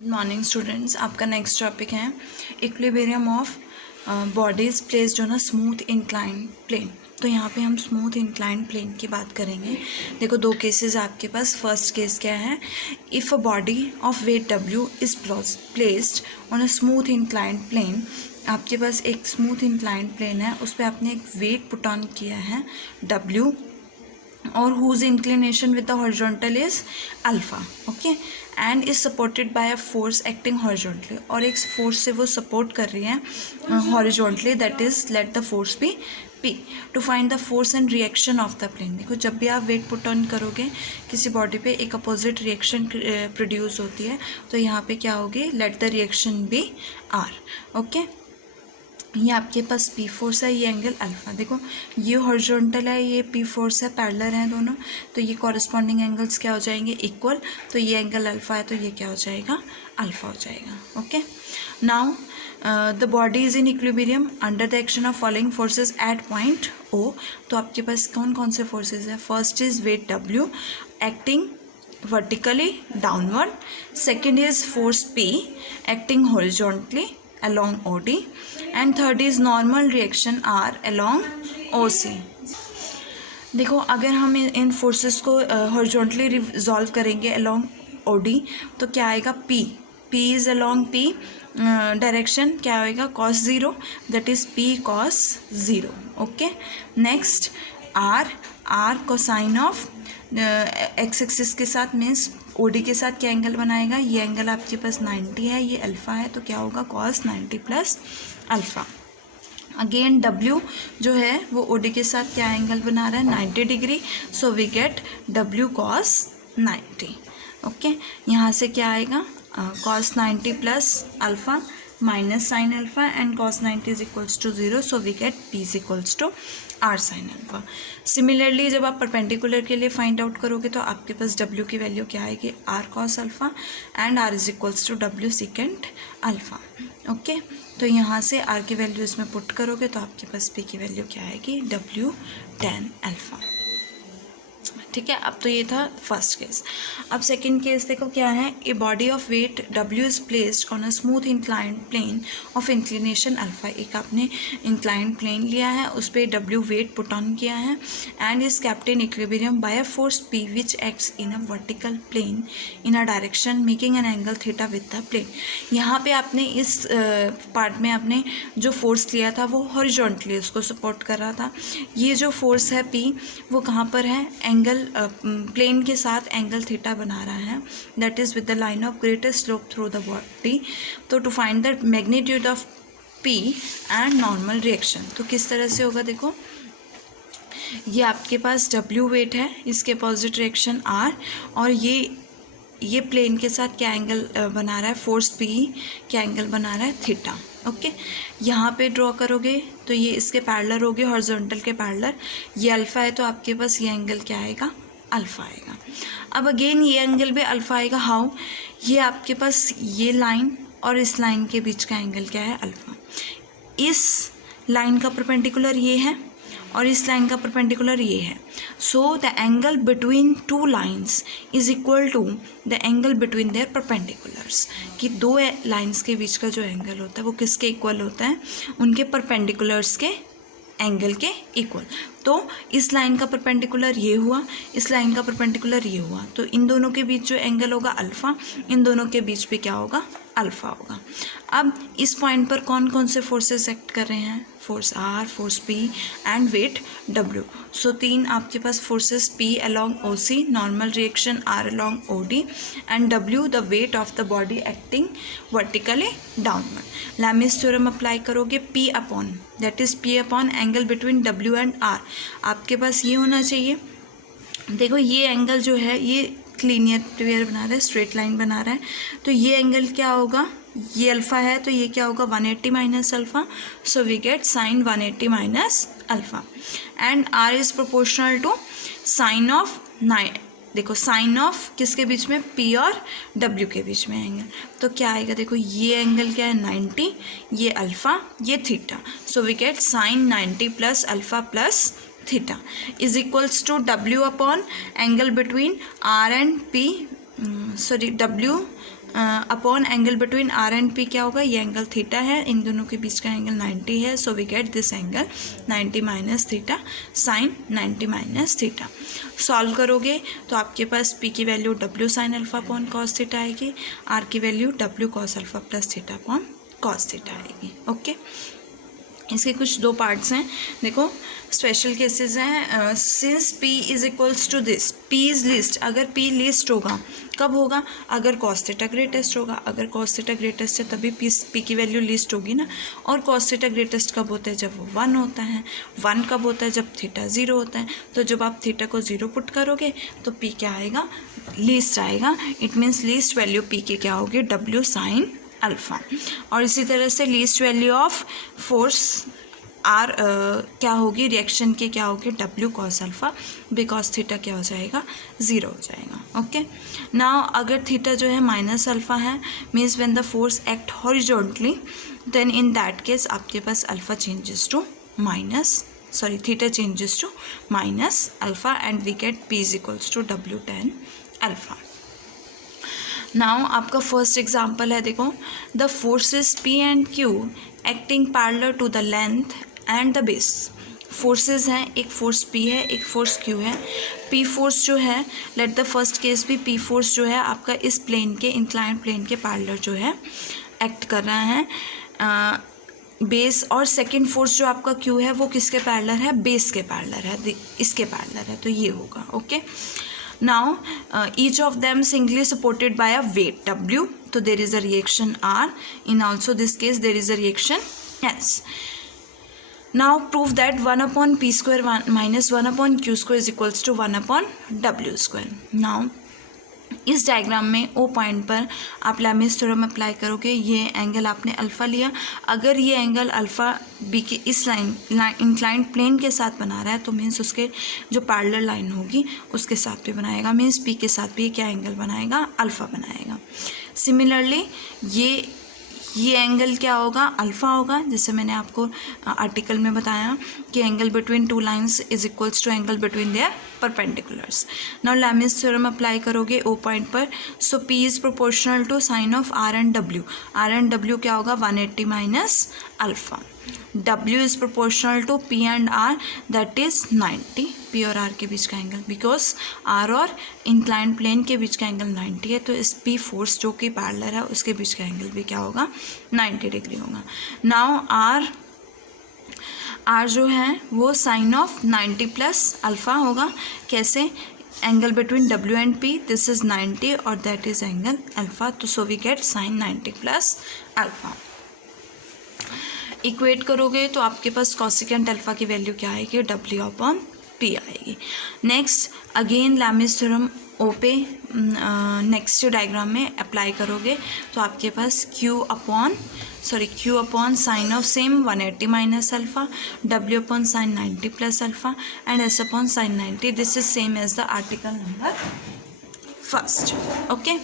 Good morning students, आपका next topic है equilibrium of bodies placed on a smooth inclined plane. तो यहाँ पे हम स्मूथ इंक्लाइंड प्लेन की बात करेंगे। देखो दो केसेस आपके पास। फर्स्ट केस क्या है, if a body of weight W is placed on a smooth inclined plane. आपके पास एक स्मूथ इंक्लाइंड प्लेन है, उस पर आपने एक वेट पुट ऑन किया है डब्ल्यू, और whose inclination with the horizontal is alpha, okay, and is supported by a force acting horizontally, और एक फोर्स से वो सपोर्ट कर रही है horizontally, that is let the force be P to find the force and reaction of the plane। देखो जब भी आप वेट पुट ऑन करोगे किसी बॉडी पे एक अपोजिट रिएक्शन प्रोड्यूस होती है, तो यहाँ पे क्या होगी, let the reaction be R, okay. ये आपके पास पी फोर्स है, ये एंगल अल्फ़ा। देखो ये हॉरिजॉन्टल है, ये पी फोर्स है, पैरेलल हैं दोनों, तो ये कॉरस्पॉन्डिंग एंगल्स क्या हो जाएंगे, इक्वल। तो ये एंगल अल्फ़ा है, तो ये क्या हो जाएगा, अल्फ़ा हो जाएगा, okay. Now the body is in equilibrium under the action of following forces at point O. तो आपके पास कौन कौन से फोर्सेज है, first is weight W acting vertically downward, second is force P acting horizontally along OD, and third is normal reaction R along OC। देखो अगर हम इन फोर्सेस को हॉरिजॉन्टली रिजॉल्व करेंगे along OD, तो क्या आएगा, P is along P direction क्या होएगा, cos 0, that is P cos 0, okay. Next R cosine of x axis के साथ, मीन्स ओडी के साथ क्या एंगल बनाएगा, ये एंगल आपके पास 90 है, ये अल्फ़ा है, तो क्या होगा, cos 90 plus alpha. Again W जो है वो ओडी के साथ क्या एंगल बना रहा है, 90 degree, so we get W cos 90, okay. यहाँ से क्या आएगा, cos 90 plus alpha minus sine alpha, and cos 90 is equals to 0, so we get p is equals to r sine alpha. Similarly जब आप परपेंडिकुलर के लिए फाइंड आउट करोगे तो आपके पास w की वैल्यू क्या आएगी, r cos alpha, and r is equals to w second alpha, okay. तो यहाँ से r की वैल्यू इसमें पुट करोगे तो आपके पास p की वैल्यू क्या आएगी, w tan अल्फ़ा, ठीक है। अब तो ये था फर्स्ट केस। अब सेकंड केस देखो क्या है, a body of weight W is placed on a smooth inclined plane of inclination alpha. एक आपने इंक्लाइंड प्लेन लिया है, उस पर डब्ल्यू वेट पुट ऑन किया है, and is kept in equilibrium by a force P which acts in a vertical plane in a direction making an angle theta with the plane. यहाँ पे आपने इस पार्ट में आपने जो फोर्स लिया था वो हॉरिजॉन्टली उसको सपोर्ट कर रहा था। ये जो फोर्स है पी वो कहाँ पर है, एंगल प्लेन के साथ एंगल थीटा बना रहा है, that is with the line of greatest slope through the body. तो to find the magnitude of P and normal reaction, तो किस तरह से होगा, देखो ये आपके पास डब्ल्यू वेट है, इसके अपोजिट रिएक्शन आर, और ये प्लेन के साथ क्या एंगल बना रहा है, फोर्स पी क्या एंगल बना रहा है, थीटा, ओके। यहाँ पे ड्रॉ करोगे तो ये इसके पैरेलल होगी, हॉरिजॉन्टल के पैरेलल, ये अल्फ़ा है, तो आपके पास ये एंगल क्या आएगा, अल्फ़ा आएगा। अब अगेन ये एंगल भी अल्फ़ा आएगा, हाउ, ये आपके पास ये लाइन और इस लाइन के बीच का एंगल क्या है, अल्फ़ा। इस लाइन का परपेंडिकुलर ये है और इस लाइन का परपेंडिकुलर ये है, so the angle between two lines is equal to the angle between their perpendiculars, कि दो लाइंस के बीच का जो एंगल होता है वो किसके इक्वल होता है, उनके परपेंडिकुलर्स के एंगल के इक्वल। तो इस लाइन का परपेंडिकुलर ये हुआ, इस लाइन का परपेंडिकुलर ये हुआ, तो इन दोनों के बीच जो एंगल होगा अल्फ़ा, इन दोनों के बीच भी क्या होगा, अल्फ़ा होगा। अब इस पॉइंट पर कौन कौन से फोर्सेस एक्ट कर रहे हैं, force R, force P and weight W. So तीन आपके पास forces, P along O C, normal reaction R along O D, and W the weight of the body acting vertically downward. Lami's theorem apply करोगे, P upon, that is P upon angle between W and R, आपके पास ये होना चाहिए। देखो ये angle जो है ये लीनियर बना रहा है, स्ट्रेट लाइन बना रहा है, तो ये एंगल क्या होगा, ये अल्फ़ा है, तो ये क्या होगा, 180 minus alpha, so we get sine 180 minus alpha, and R is proportional to sine of 9। देखो साइन ऑफ किसके बीच में, पी और डब्ल्यू के बीच में एंगल, तो क्या आएगा, देखो ये एंगल क्या है, 90, ये अल्फ़ा, ये theta, so we get sine 90 plus alpha plus theta is equals to W upon angle between R and P, W upon angle between R and P क्या होगा, ये एंगल थीटा है, इन दोनों के बीच का एंगल 90 है, so we get this angle 90 minus theta sine 90 minus theta. Solve करोगे तो आपके पास पी की value W sine alpha upon cos theta आएगी, आर की value W cos alpha plus theta upon cos theta आएगी। ओके, इसके कुछ दो पार्ट्स हैं। देखो स्पेशल केसेस हैं। Since p is equals to this, p is least, अगर p लीस्ट होगा कब होगा, अगर cos थीटा ग्रेटेस्ट होगा, अगर cos थीटा ग्रेटेस्ट है तभी p की वैल्यू लीस्ट होगी ना। और cos थीटा ग्रेटेस्ट कब होता है, जब वो 1 होता है। 1 कब होता है, जब थीटा 0 होता है। तो जब आप थीटा को 0 पुट करोगे तो p क्या आएगा, लीस्ट आएगा। It means least value p की क्या होगी, w साइन अल्फ़ा। और इसी तरह से least value of force R क्या होगी, रिएक्शन की क्या होगी, W cos alpha, because theta क्या हो जाएगा, 0 हो जाएगा। ओके, नाउ अगर थीटा जो है माइनस अल्फ़ा है, means when the force act horizontally, then in that case आपके पास alpha changes to theta changes to minus alpha and we get p is equals to W tan alpha. Now आपका first example है, देखो the forces P and Q acting parallel to the length and the base. Forces हैं, एक force P है, एक force Q है। P force जो है, लेट द फर्स्ट केस भी P फोर्स जो है आपका इस प्लेन के, इंक्लाइंड प्लेन के पैरेलल जो है एक्ट कर रहा है बेस। और सेकेंड फोर्स जो आपका Q है वो किसके पैरेलल है, बेस के पैरेलल है, इसके पैरेलल है, तो ये होगा। Okay, now each of them singly supported by a weight W, so there is a reaction R, in also this case there is a reaction S. Now prove that 1 upon P square minus 1 upon Q square is equals to 1 upon W square. Now इस diagram में ओ point पर आप Lami's theorem apply करोगे। ये angle आपने alpha लिया, अगर ये एंगल अल्फ़ा बी के इस लाइन इंक्लाइंड प्लेन के साथ बना रहा है तो मीन्स उसके जो पैरेलल लाइन होगी उसके साथ भी बनाएगा, मीन्स पी के साथ भी क्या एंगल बनाएगा, अल्फ़ा बनाएगा। सिमिलरली ये एंगल क्या होगा, अल्फ़ा होगा, जैसे मैंने आपको आर्टिकल में बताया कि angle between two lines is equals to angle between their perpendiculars. Now Lami's theorem apply करोगे ओ पॉइंट पर, so P is proportional to sine of R and W। R and W क्या होगा, 180 minus alpha. W is proportional to P and R, that is 90। P और R के बीच का angle, because R और inclined plane के बीच का एंगल 90 है, तो इस P फोर्स जो कि पैरेलल है उसके बीच का एंगल भी क्या होगा, 90 डिग्री होगा। नाउ R जो है वो साइन ऑफ 90 प्लस अल्फ़ा होगा। कैसे, angle between W and P, this is 90 और दैट इज़ एंगल अल्फ़ा, तो so we get sine 90 plus alpha. Equate करोगे तो आपके पास कॉसिकेंट अल्फ़ा की वैल्यू क्या आएगी, W अपॉन P आएगी। Next again Lami's theorem O पे नेक्स्ट डायग्राम में अप्लाई करोगे तो आपके पास Q upon sine of same 180 minus alpha, W upon sine 90 plus alpha and S upon sine 90, this is same as the article number first. Okay,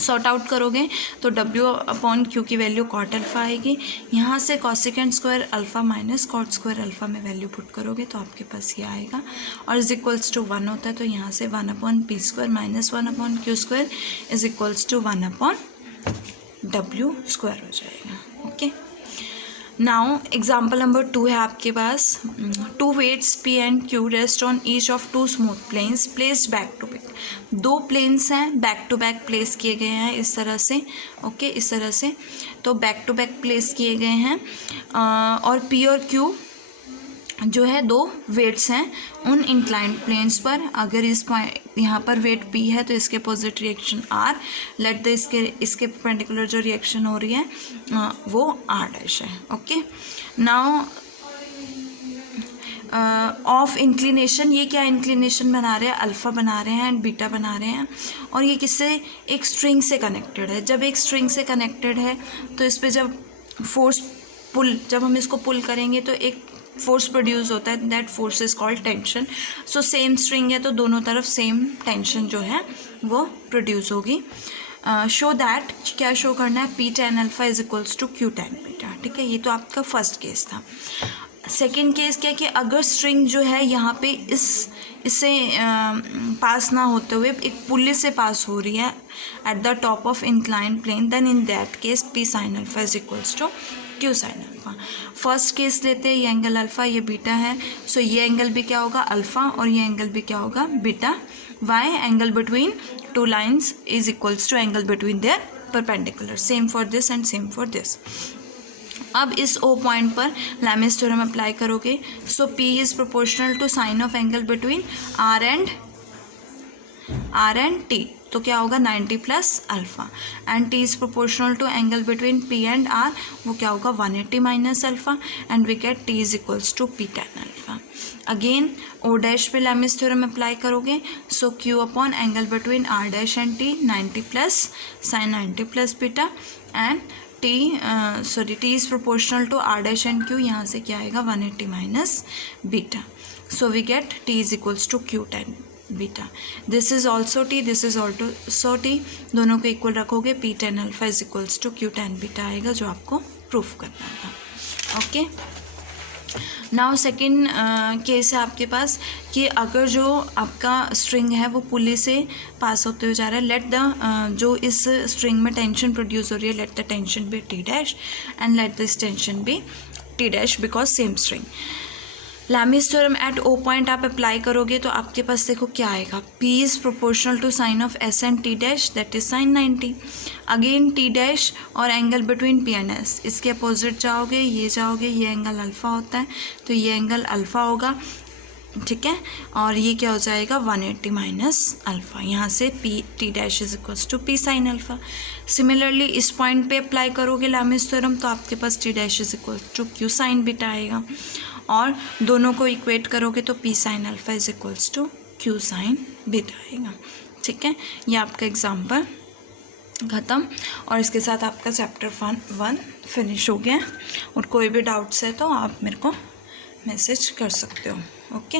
sort out करोगे तो W upon Q की value cot alpha आएगी। यहाँ से cosecant square alpha minus cot square alpha में value put करोगे तो आपके पास ये आएगा और इज इक्वल्स टू 1 होता है, तो यहाँ से 1 upon P square minus 1 upon Q square is equals to 1 upon W square हो जाएगा। ओके, नाउ एग्जाम्पल नंबर 2 है आपके पास। 2 weights P and Q rest on each of 2 smooth planes placed back to back. 2 planes हैं, back to back place किए गए हैं इस तरह से। ओके, इस तरह से तो बैक टू बैक प्लेस किए गए हैं और P और Q जो है 2 वेट्स हैं उन इंक्लाइंड प्लेन्स पर। अगर इस यहाँ पर वेट P है तो इसके opposite reaction R, let the इसके परपेंडिकुलर जो रिएक्शन हो रही है वो R डैश है। ओके, नाउ ऑफ इंक्लिनेशन, ये क्या इंक्लिनेशन बना रहे हैं, अल्फ़ा बना रहे हैं एंड बीटा बना रहे हैं और ये किससे, एक स्ट्रिंग से कनेक्टेड है। जब एक स्ट्रिंग से कनेक्टेड है तो इस पर जब फोर्स पुल, जब हम इसको पुल करेंगे तो एक फोर्स प्रोड्यूस होता है, that force is called tension. So same string है तो दोनों तरफ सेम टेंशन जो है वो प्रोड्यूस होगी। शो दैट, क्या शो करना है, P tan alpha is equals to Q tan beta. ठीक है, ये तो आपका फर्स्ट केस था। सेकेंड केस क्या है कि अगर स्ट्रिंग जो है यहाँ पे इससे पास ना होते हुए एक पुल्ली से पास हो रही है at the top of inclined plane, then in that case P sine alpha is equals to Q sine alpha. First case लेते हैं, ये एंगल अल्फा, ये बीटा है, सो ये एंगल भी क्या होगा अल्फा और ये एंगल भी क्या होगा beta. Why? Angle between two lines is equals to angle between their perpendicular. Same for this and same for this. अब इस ओ पॉइंट पर लैमिस थ्योरम अप्लाई करोगे, so P is proportional to sine of angle between R and T, तो क्या होगा 90 plus alpha, and T is proportional to angle between P and R, वो क्या होगा 180 minus alpha, and we get T is equals to P tan alpha. Again O dash पे Lami's theorem apply करोगे, so Q upon angle between R dash and T 90 plus sine 90 plus beta, and T is proportional to R dash and Q, यहाँ से क्या आएगा 180 minus beta, so we get T is equals to Q tan beta. This is also T, this is also T, दोनों को equal रखोगे, P tan alpha is equals to Q tan beta आएगा, जो आपको प्रूफ करना था। Okay, now second case है आपके पास कि अगर जो आपका स्ट्रिंग है वो पुली से पास होते हुए जा रहा है, लेट द जो इस स्ट्रिंग में टेंशन प्रोड्यूस हो रही है, let the tension be T dash and let this tension be T dash because same string. Lami's theorem at O point आप अप्लाई करोगे तो आपके पास देखो क्या आएगा, P is proportional to sine of S and T dash that is sine 90। Again T dash और angle between P and S, इसके अपोजिट जाओगे, ये एंगल अल्फा होता है, तो ये एंगल अल्फा होगा, ठीक है, और ये क्या हो जाएगा 180 माइनस अल्फा, यहाँ से T dash is equals to P sine alpha. Similarly इस पॉइंट पे अप्लाई करोगे लैमिस थ्योरम, तो आपके पास T dash is equals to Q sine beta आएगा, और दोनों को इक्वेट करोगे तो P sine alpha is equals to Q sine beta आएगा, ठीक है। ये आपका एग्जाम्पल ख़त्म, और इसके साथ आपका चैप्टर 1 फिनिश हो गया, और कोई भी डाउट्स है तो आप मेरे को मैसेज कर सकते हो। ओके।